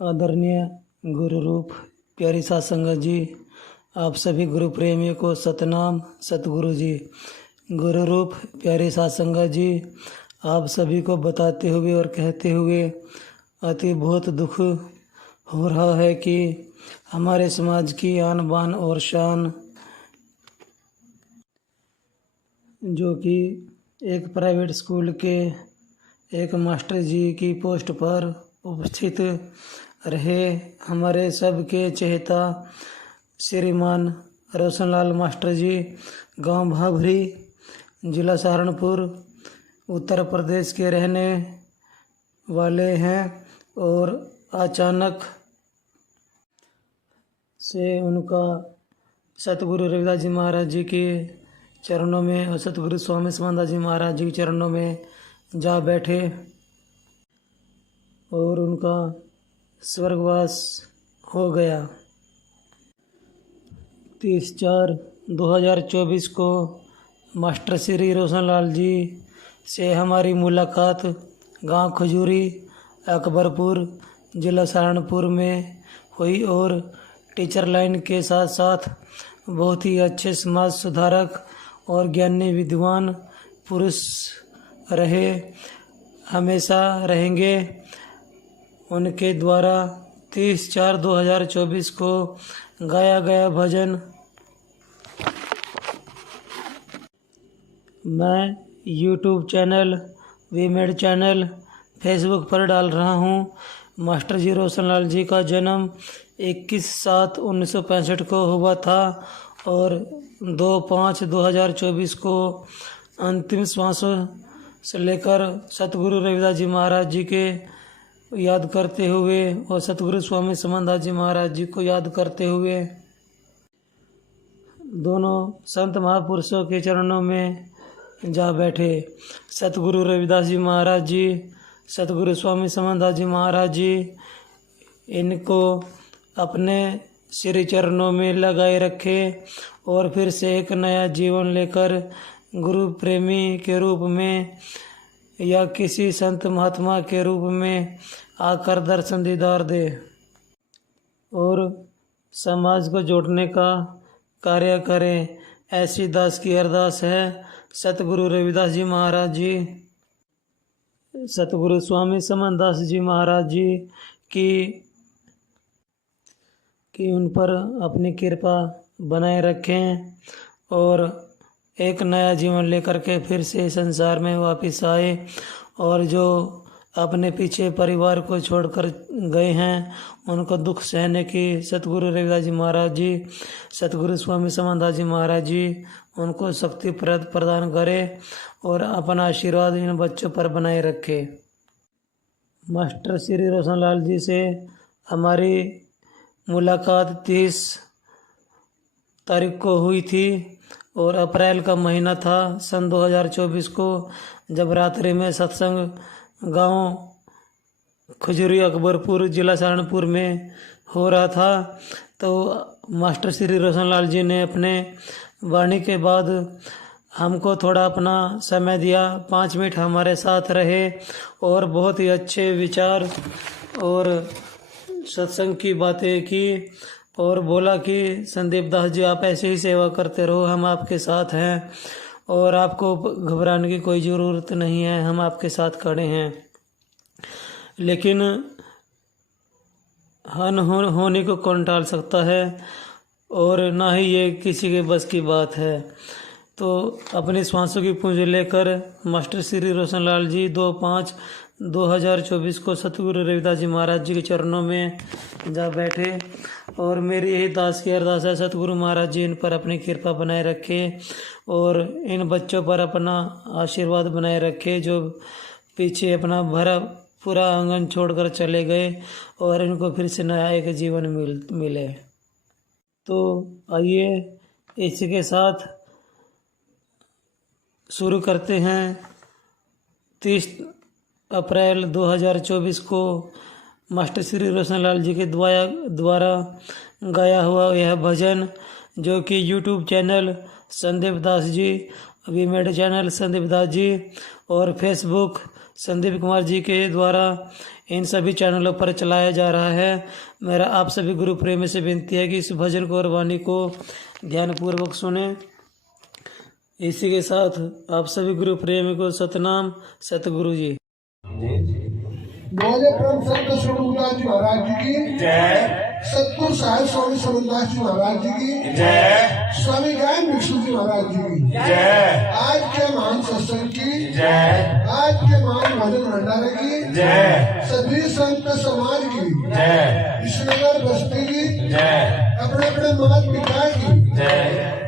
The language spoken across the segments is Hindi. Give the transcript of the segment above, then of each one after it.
आदरणीय गुरु रूप प्यारी साध संगत जी, आप सभी गुरु प्रेमियों को सतनाम सतगुरु जी। गुरु रूप प्यारी साध संगत जी, आप सभी को बताते हुए और कहते हुए अति बहुत दुख हो रहा है कि हमारे समाज की आन बान और शान, जो कि एक प्राइवेट स्कूल के एक मास्टर जी की पोस्ट पर उपस्थित रहे, हमारे सबके चहेता श्रीमान रोशनलाल मास्टर जी, गांव भाभरी, जिला सहारनपुर, उत्तर प्रदेश के रहने वाले हैं। और अचानक से उनका सतगुरु रविदास जी महाराज जी के चरणों में और सतगुरु स्वामी समंदास जी महाराज जी के चरणों में जा बैठे और उनका स्वर्गवास हो गया। 30/4/2024 को मास्टर श्री रोशनलाल जी से हमारी मुलाकात गांव खजूरी, अकबरपुर, जिला सहारनपुर में हुई और टीचर लाइन के साथ साथ बहुत ही अच्छे समाज सुधारक और ज्ञानी विद्वान पुरुष रहे, हमेशा रहेंगे। उनके द्वारा 30/4/2024 को गाया गया भजन मैं यूट्यूब चैनल, वीमेड चैनल, फेसबुक पर डाल रहा हूँ। मास्टर जी रोशनलाल जी का जन्म 21/7/1965 को हुआ था और 2/5/2024 को अंतिम श्वासों से लेकर सतगुरु रविदास जी महाराज जी के याद करते हुए और सतगुरु स्वामी समंदास जी महाराज जी को याद करते हुए दोनों संत महापुरुषों के चरणों में जा बैठे। सतगुरु रविदास जी महाराज जी, सतगुरु स्वामी समंदास जी महाराज जी इनको अपने श्री चरणों में लगाए रखे और फिर से एक नया जीवन लेकर गुरु प्रेमी के रूप में या किसी संत महात्मा के रूप में आकर दर्शन दीदार दे और समाज को जोड़ने का कार्य करें, ऐसी दास की अरदास है। सतगुरु रविदास जी महाराज जी, सतगुरु स्वामी समंदास जी महाराज जी की उन पर अपनी कृपा बनाए रखें और एक नया जीवन लेकर के फिर से संसार में वापस आए और जो अपने पीछे परिवार को छोड़कर गए हैं उनको दुख सहने की सतगुरु रविदास जी महाराज जी, सतगुरु स्वामी समंदास जी महाराज जी उनको शक्ति प्रदान करे और अपना आशीर्वाद इन बच्चों पर बनाए रखे। मास्टर श्री रोशनलाल जी से हमारी मुलाकात 30 तारीख को हुई थी और अप्रैल का महीना था सन 2024 को, जब रात्रि में सत्संग गांव खजूरी, अकबरपुर, जिला सहारनपुर में हो रहा था। तो मास्टर श्री रोशनलाल जी ने अपने वाणी के बाद हमको थोड़ा अपना समय दिया, 5 मिनट हमारे साथ रहे और बहुत ही अच्छे विचार और सत्संग की बातें की और बोला कि संदीप दास जी आप ऐसे ही सेवा करते रहो, हम आपके साथ हैं और आपको घबराने की कोई ज़रूरत नहीं है, हम आपके साथ खड़े हैं। लेकिन होने को कौन टाल सकता है और ना ही ये किसी के बस की बात है। तो अपनी श्वासों की पूंजी लेकर मास्टर श्री रोशनलाल जी 2/5/2024 को सतगुरु रविदास जी महाराज जी के चरणों में जा बैठे और मेरी यही दास की अरदास है, सतगुरु महाराज जी इन पर अपनी कृपा बनाए रखे और इन बच्चों पर अपना आशीर्वाद बनाए रखे जो पीछे अपना भरा पूरा आंगन छोड़कर चले गए और इनको फिर से नया एक जीवन मिले। तो आइए इसी के साथ शुरू करते हैं। 30 अप्रैल 2024 को मास्टर श्री रोशनलाल जी के द्वारा गाया हुआ यह भजन, जो कि यूट्यूब चैनल संदीप दास जी अभी मेरे चैनल संदीप दास जी और फेसबुक संदीप कुमार जी के द्वारा इन सभी चैनलों पर चलाया जा रहा है। मेरा आप सभी गुरु प्रेमी से विनती है कि इस भजन को और वाणी को ध्यानपूर्वक सुने। इसी के साथ आप सभी गुरु प्रेमी को सतनाम सतगुरु जी। बोले परम संत स्वरूपदास जी महाराज जी की जय। सतगुरु साहिब स्वामी समनदास जी महाराज जी की जय। स्वामी ज्ञान भिक्षु जी महाराज जी की जय। आज के महान सत्संग की जय। आज के महान भजन भंडारे की जय। सभी संत समाज की जय। विश्वनगर बस्ती की जय। अपने अपने माता पिता की जय।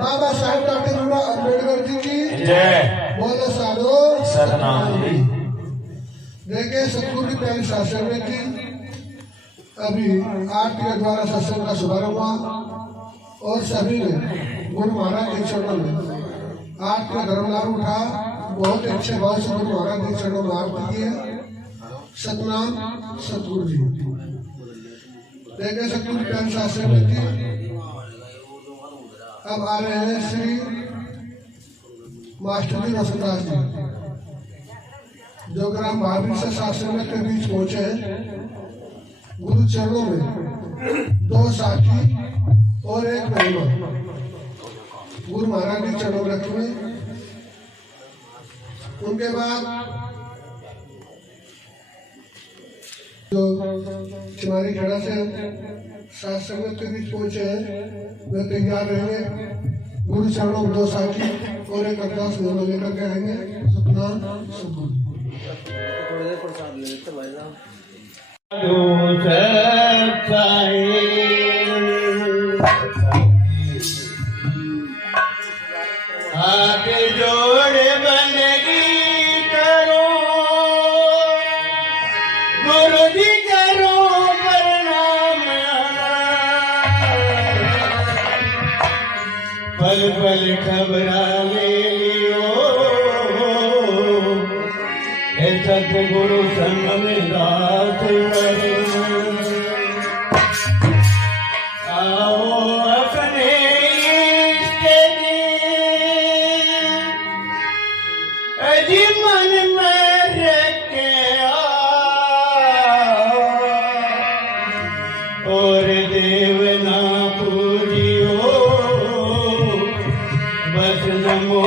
बाबा साहेब डॉक्टर भीमराव अम्बेडकर जी की जय। बोले साधो सतनाम जी। देखिए सतगुरु की पहली शासन में थी। अभी आरती के द्वारा सत्संग का शुभारंभ हुआ और सभी ने गुरु महाराज के चरणों में आरती का धर्म लाभ उठा। बहुत अच्छे भाव से गुरु महाराज के चरणों में आरती की है। सतनाम सतगुरु जी। देखिए सतगुरु की पहली शासन में थी। अब आ रहे हैं श्री मास्टर जी वसुदास जी जो ग्राम महावीर से शासन के बीच पहुंचे हैं। गुरु चरणों में 2 साथी और 1 महिमा गुरु महाराज के चरणों रखे। उनके बाद जो हमारी खड़ा से शासन के बीच पहुंचे हैं वे तैयार रहेंगे। गुरु चरणों में 2 साथी और 1 अरदास महिमा लेकर के आएंगे। सतनाम सतगुरु। थोड़ी देर प्रसाद ले लेते भाई साहब। हाथ जोड़ बंदगी करो गुरु जी करो प्रणाम। पल पल खबरा ले लियो सतगुरु संग मिलात आओ अपने अजी मन में रखे और देव ना पूजियो बस नमो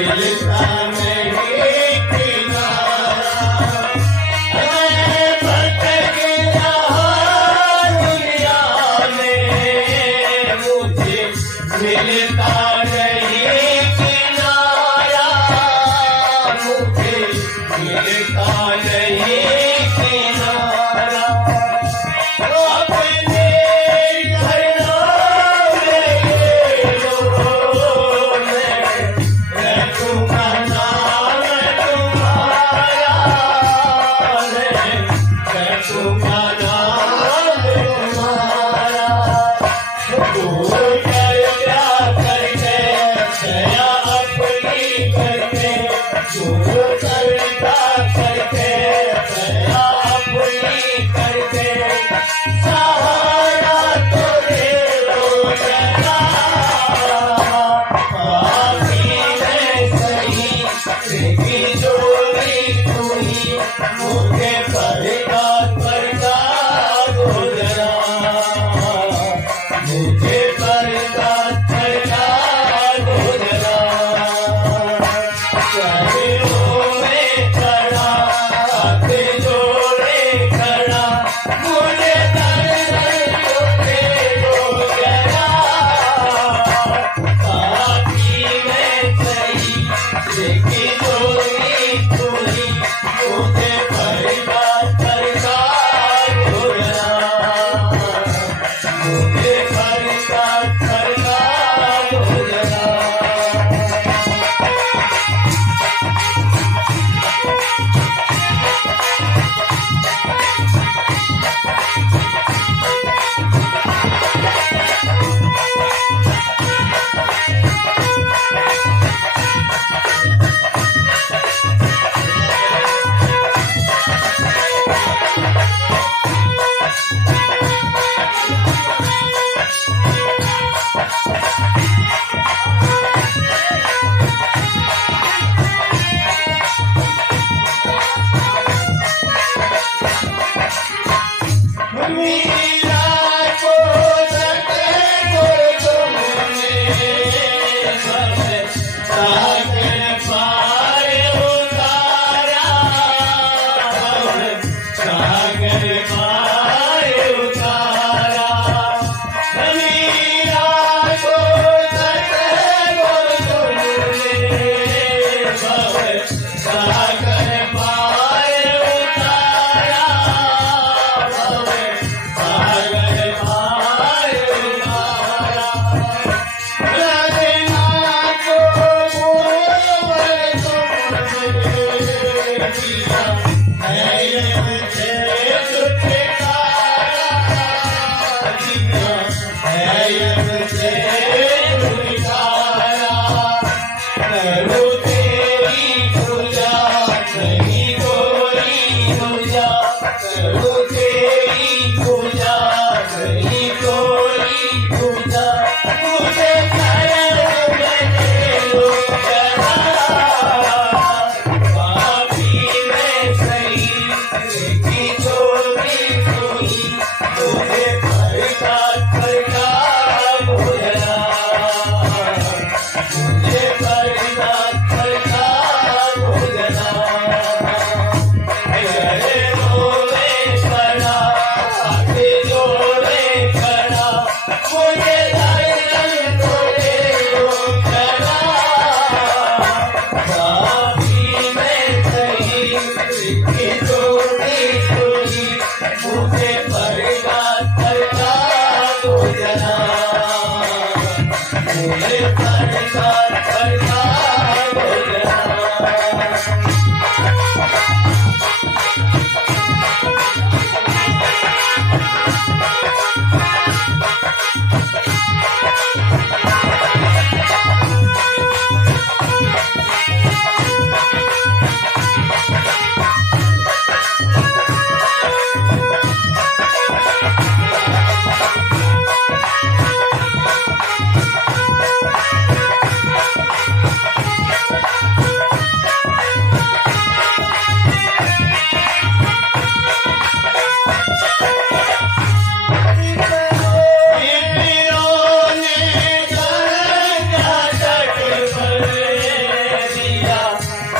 मिलता नहीं किनारा मैं भटक रहा दुनिया में मुझे मिलता नहीं किनारा मुझे मिलता नहीं किनारा अपने घरों में ये लो मैं रखूंगा नाम तुम्हारा रखूंगा नाम तुम्हारा भूल कर क्या करके दया अपनी करके भूल कर क्या करके दया अपनी करके सहारा तो दे लो जरा पापी मैं सही तेरी जोड़ी तूही मुझे पड़ेगा पड़ेगा दो जरा मुझे पड़ेगा पड़ेगा दो जरा चरणों में खड़ा हाथ जोड़े खड़ा मुझे दर्शन तो दे दो जरा पापी मैं सही लेकिन जोड़ी तूही मुझे पड़ेगा पड़ेगा दो जरा मुझे पड़ेगा पड़ेगा दो जरा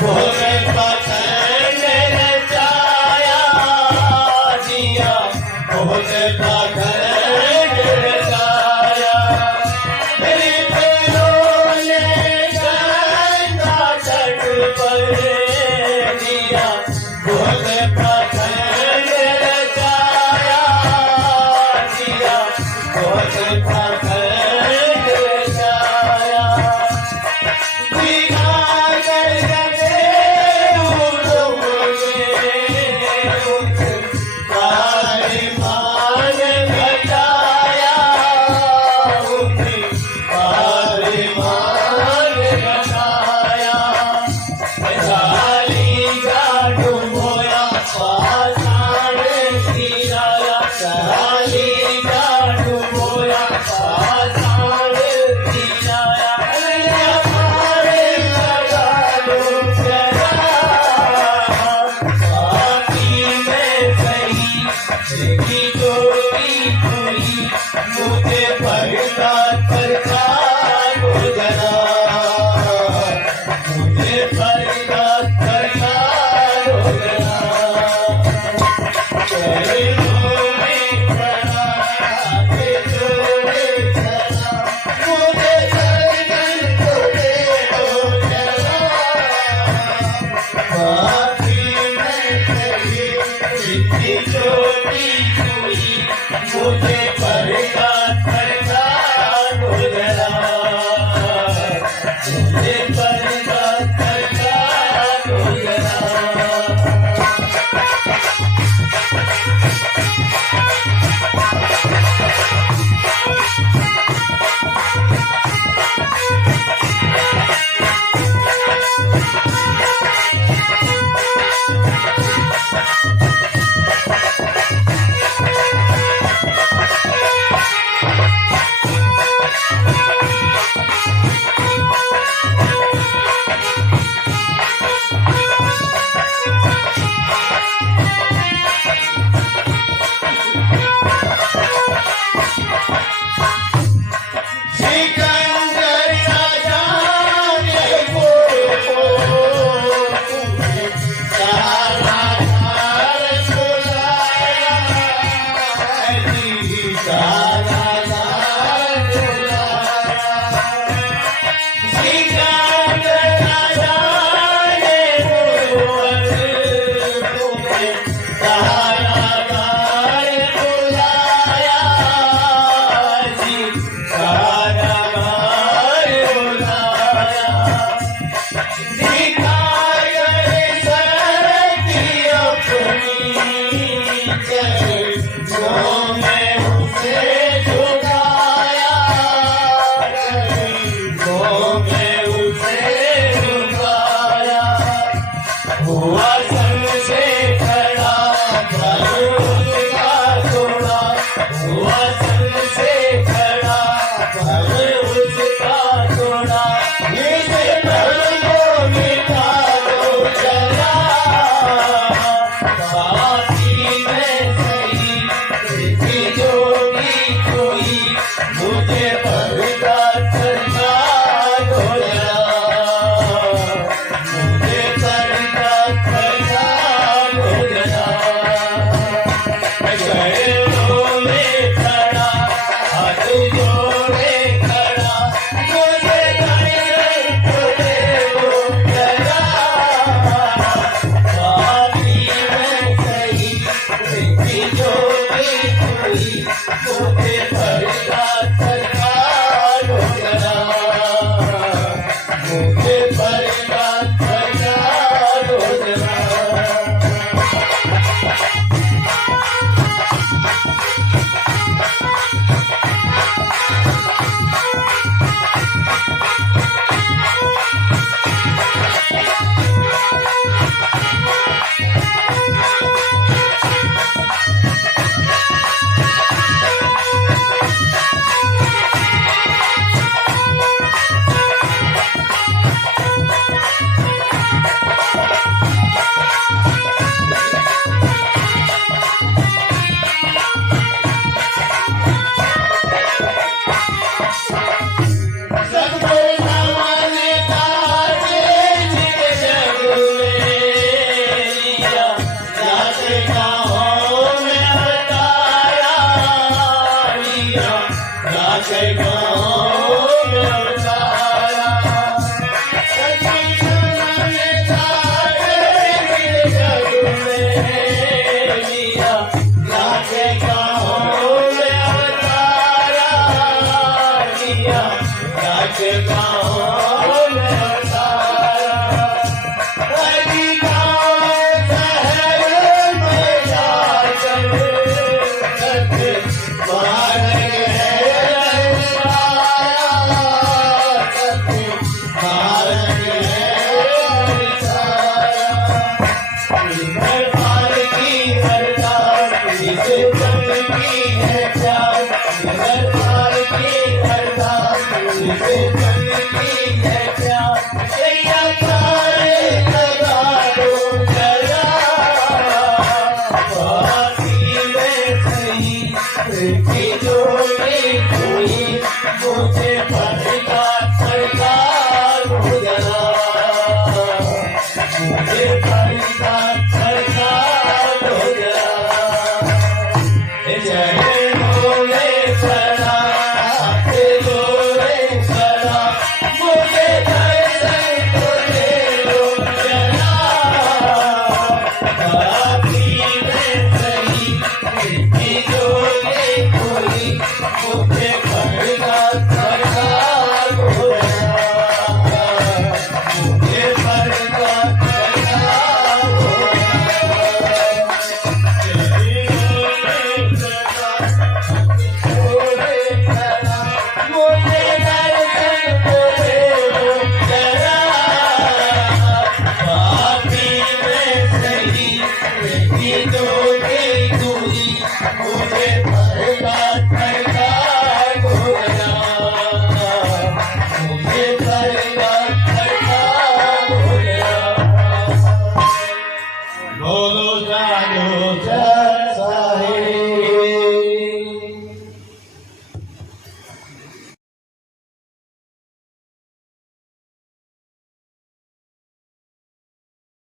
भोले पाखंड रचाया जिया, भोले पाखंड रचाया। रिपनों ने गंगा तट पर दिया, भोले पाखंड रचाया जिया, भोले पाखंड रचाया। विनागर गए उलों में उठ, पारिमान घटाया उठ, पारिमान घटाया। जाली का डुबोया पाषाण गिराया, जाली का डुबोया पाषाण गिराया। हमारे लगा लो जरा, पानी में सही की डोरी कोई, मुझे भरता करता हो जरा, मुझे भरता करता हो जरा। चरणों में पड़ा के जोड़े चला, मुझे दर्शन को दे दो जरा। बाकी मैं कही जितनी चोटी हुई, मुझे भरता करता हो जरा, मुझे भरता करता हो जरा। सिकंदर राजा ने सारा हार बुलाया जी, सारा हार बुलाया। सिकंदर राजा ने सारा हार बुलाया जी, सारा हार बुलाया। दिखाया शक्ति अपनी, चरणों में उसे झुकाया, चरणों में उसे झुकाया। हुआ